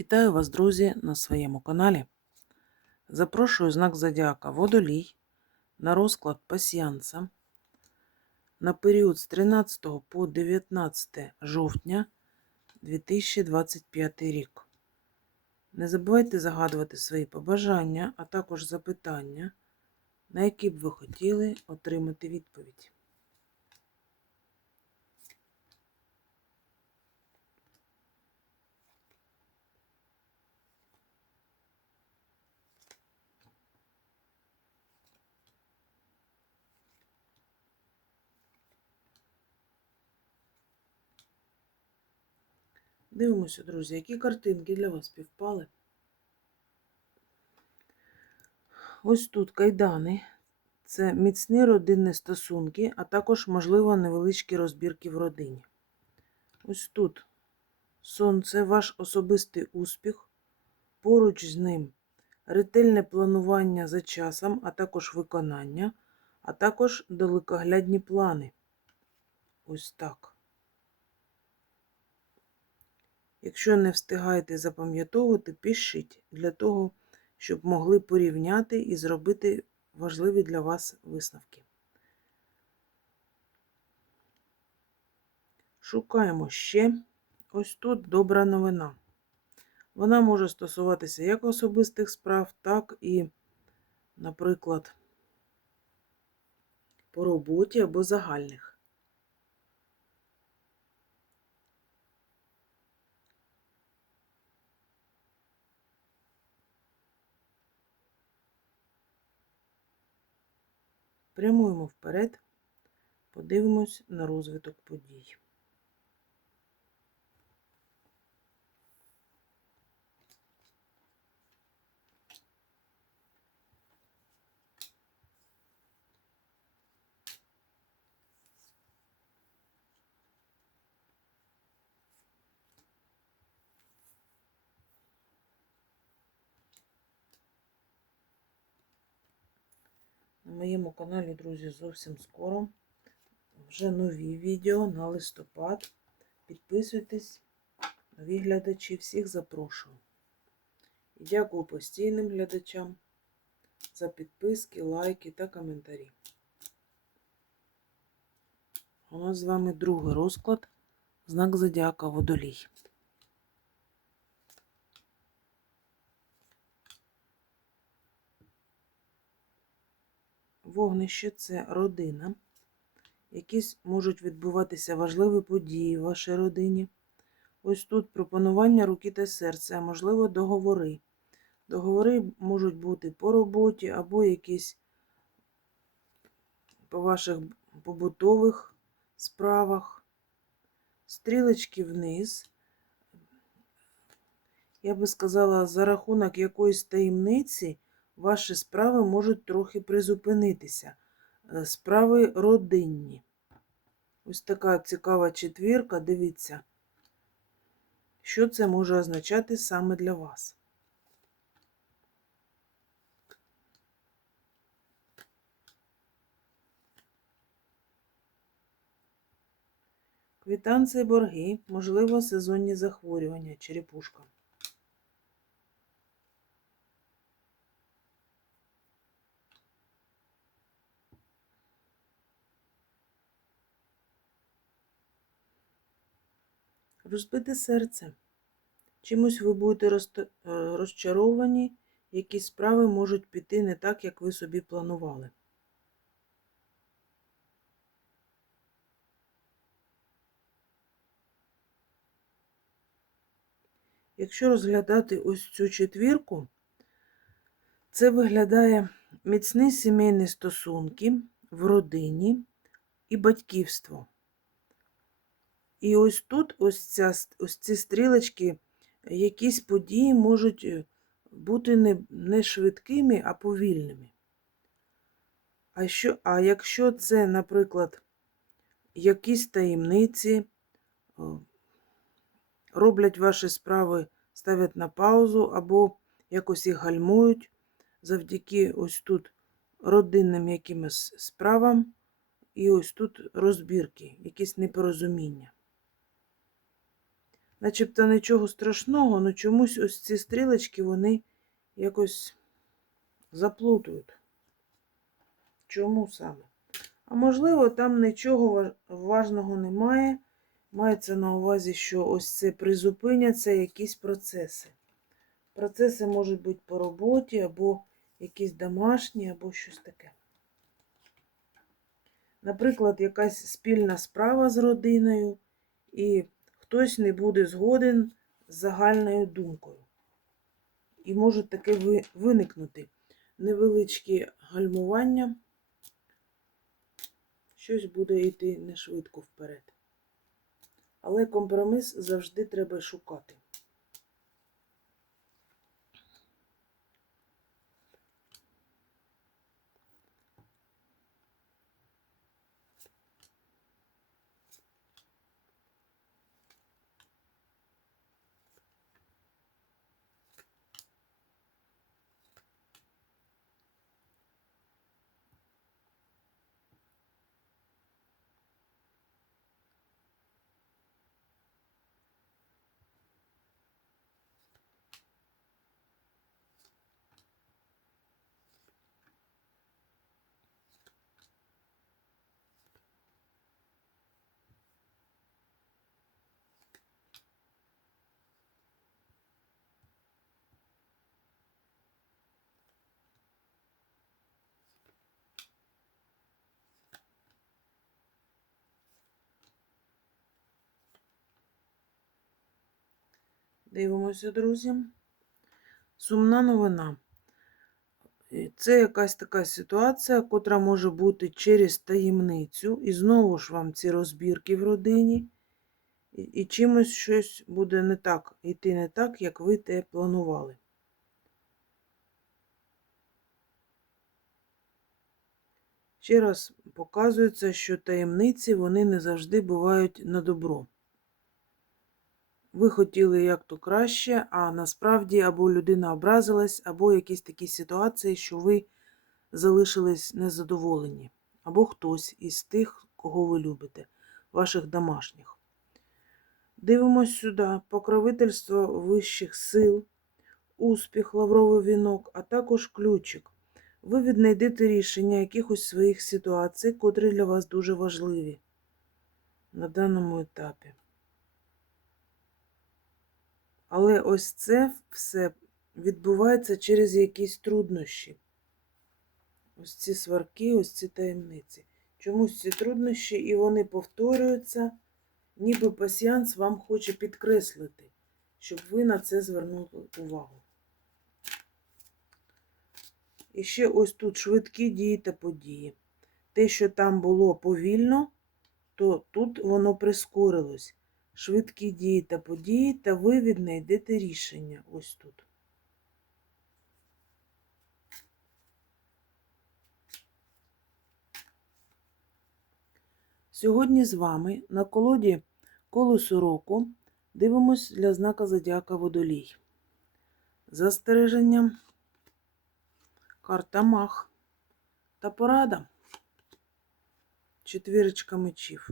Вітаю вас, друзі, на своєму каналі. Запрошую знак Зодіака Водолій на розклад пасіянса на період з 13 по 19 жовтня 2025 рік. Не забувайте загадувати свої побажання, а також запитання, на які б ви хотіли отримати відповідь. Дивимося, друзі, які картинки для вас співпали. Ось тут кайдани. Це міцні родинні стосунки, а також, можливо, невеличкі розбірки в родині. Ось тут сонце, ваш особистий успіх. Поруч з ним ретельне планування за часом, а також виконання, а також далекоглядні плани. Ось так. Якщо не встигаєте запам'ятовувати, пишіть для того, щоб могли порівняти і зробити важливі для вас висновки. Шукаємо ще. Ось тут добра новина. Вона може стосуватися як особистих справ, так і, наприклад, по роботі або загальних. Прямуємо вперед, подивимось на розвиток подій. Моєму каналі, друзі, зовсім скоро. Вже нові відео на листопад. Підписуйтесь, нові глядачі, всіх запрошую. І дякую постійним глядачам за підписки, лайки та коментарі. У нас з вами другий розклад. Знак Зодіака Водолій. Вогнище це родина. Якісь можуть відбуватися важливі події в вашій родині. Ось тут пропонування руки та серця, а можливо, договори. Договори можуть бути по роботі або якісь по ваших побутових справах. Стрілочки вниз. Я би сказала, за рахунок якоїсь таємниці ваші справи можуть трохи призупинитися. Е, Справи родинні. Ось така цікава четвірка. Дивіться, що це може означати саме для вас. Квитанції борги, можливо, сезонні захворювання, черепушка. Розбите серце. Чимось ви будете е, розчаровані, якісь справи можуть піти не так, як ви собі планували. Якщо розглядати ось цю четвірку, це виглядає міцні сімейні стосунки в родині і батьківство. І ось тут, ось, ця, ось ці стрілочки, якісь події можуть е, бути не, не швидкими, а повільними. А, що, а якщо це, наприклад, якісь таємниці, роблять ваші справи, ставлять на паузу або якось їх гальмують завдяки ось тут родинним якимось справам, і ось тут розбірки, якісь непорозуміння. Начебто нічого страшного, але чомусь ось ці стрілочки вони якось заплутують. Чому саме? А можливо, там нічого важного немає. Мається на увазі, що ось це призупиняться якісь процеси. Процеси можуть бути по роботі, або якісь домашні, або щось таке. Наприклад, якась спільна справа з родиною, і хтось не буде згоден з загальною думкою. І може таке виникнути невеличкі гальмування, щось буде йти не швидко вперед. Але компроміс завжди треба шукати. Дивимося, друзі. Сумна новина. Е, Це якась така ситуація, котра може бути через таємницю. І знову ж вам ці розбірки в родині. І, чимось щось буде не так, йти не так, як ви те планували. Ще раз показується, що таємниці вони не завжди бувають на добро. Ви хотіли як то краще, а насправді або людина образилась, або якісь такі ситуації, що ви залишились незадоволені, або хтось із тих, кого ви любите, ваших домашніх. Дивимось сюди: покровительство вищих сил, успіх, лавровий вінок, а також ключик. Ви віднайдете рішення якихось своїх ситуацій, котрі для вас дуже важливі на даному етапі. Але ось це все відбувається через якісь труднощі. Ось ці сварки, ось ці таємниці. Чомусь ці труднощі, і вони повторюються, ніби пасіянс вам хоче підкреслити, щоб ви на це звернули увагу. І ще ось тут швидкі дії та події. Те, що там було повільно, то тут воно прискорилось. Швидкі дії та події, та ви віднайдете рішення ось тут. Сьогодні з вами на колоді колесо року дивимось для знака Зодіака Водолій. Застереження, карта Мах та порада. Четвірочка мечів.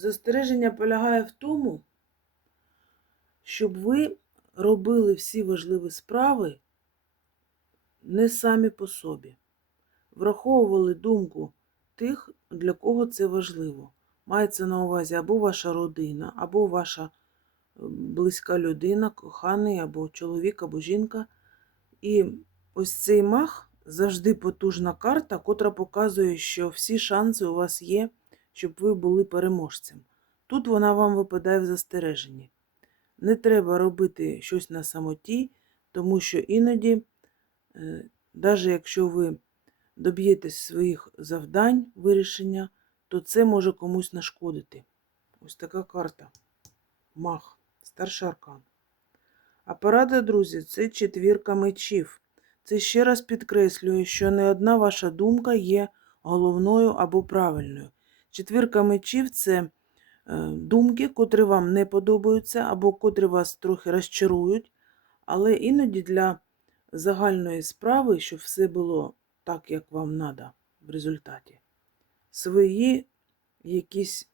Застереження полягає в тому, щоб ви робили всі важливі справи не самі по собі. Враховували думку тих, для кого це важливо. Мається на увазі або ваша родина, або ваша е, близька людина, коханий, або чоловік, або жінка. І ось цей мах завжди потужна карта, котра показує, що всі шанси у вас є, щоб ви були переможцем. Тут вона вам випадає в застереженні. Не треба робити щось на самоті, тому що іноді, навіть якщо ви доб'єтесь своїх завдань, вирішення, то це може комусь нашкодити. Ось така карта. Мах, старший аркан. А порада, друзі, це четвірка мечів. Це ще раз підкреслює, що не одна ваша думка є головною або правильною. Четвірка мечів це е, думки, котрі вам не подобаються, або котрі вас трохи розчарують, але іноді для загальної справи, щоб все було так, як вам треба в результаті. Свої якісь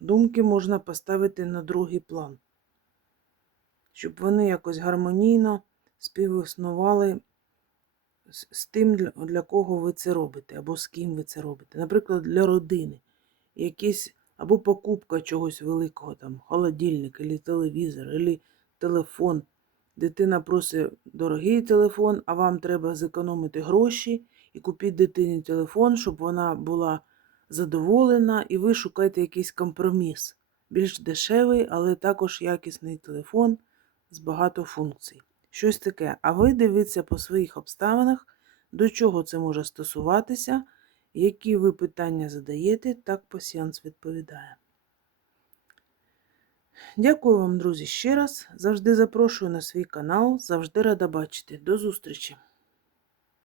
думки можна поставити на другий план, щоб вони якось гармонійно співіснували з, тим, для, кого ви це робите, або з ким ви це робите. Наприклад, для родини. Якісь або покупка чогось великого, там, холодильник, або телевізор, або телефон. Дитина просить дорогий телефон, а вам треба зекономити гроші і купити дитині телефон, щоб вона була задоволена, і ви шукаєте якийсь компроміс. Більш дешевий, але також якісний телефон з багато функцій. Щось таке. А ви дивіться по своїх обставинах, до чого це може стосуватися, які ви питання задаєте, так пасіанс відповідає. Дякую вам, друзі, ще раз. Завжди запрошую на свій канал, завжди рада бачити. До зустрічі!